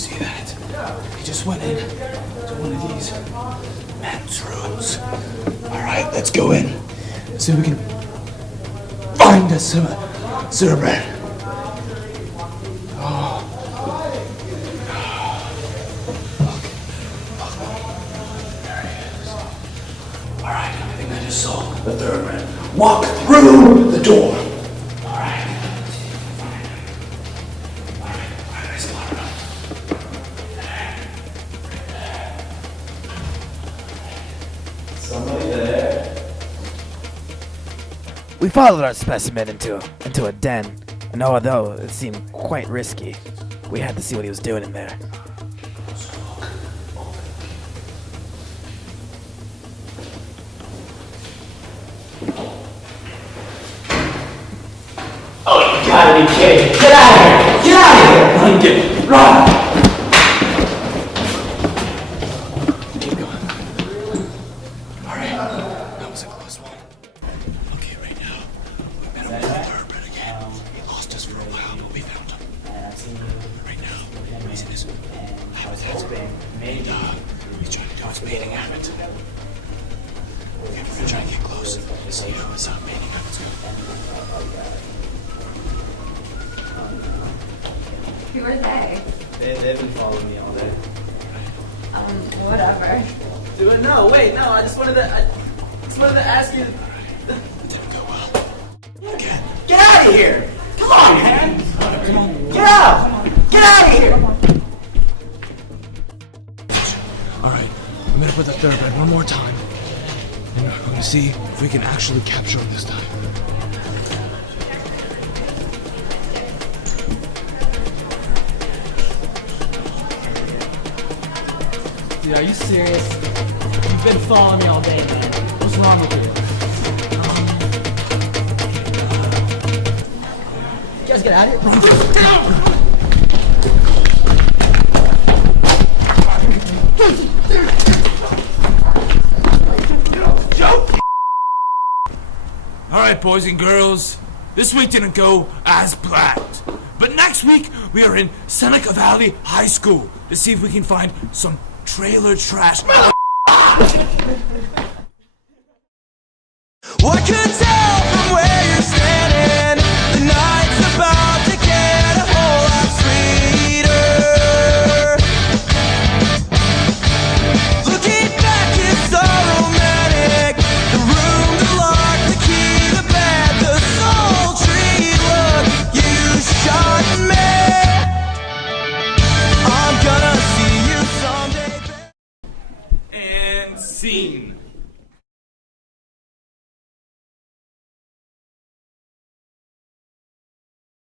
see that? He just went in to one of these men's rooms. Alright, let's go in. See if we can find us some cerebral. Oh. There he is. Alright, I think I just saw the third man walk through the door. Alright. I spotted him. Somebody there? We followed our specimen into a den, and although it seemed quite risky, we had to see what he was doing in there. Oh, you gotta be kidding! Get out of here! Get out of here! Run, run! Keep going. Alright, that was a close one. Okay, right now, we've been over the thoroughbred again. He lost us for a while, but we found him. Right now, he's in his habitat. And, he's trying to do his mating habit. Okay, we're gonna try and get close. See how his mating habits go. Who are they? They've been following me all day. Whatever. No, wait, no, I just wanted to ask you. It didn't go well. Again. Get out of here! Come on, man! Come on. Get out! Get out of here! Alright, I'm gonna put the thoroughbred one more time. And we're going to see if we can actually capture him this time. Dude, are you serious? You've been following me all day, man. What's wrong with you? You guys get out of here. Alright, boys and girls. This week didn't go as planned. But next week, we are in Seneca Valley High School to see if we can find some trailer trash.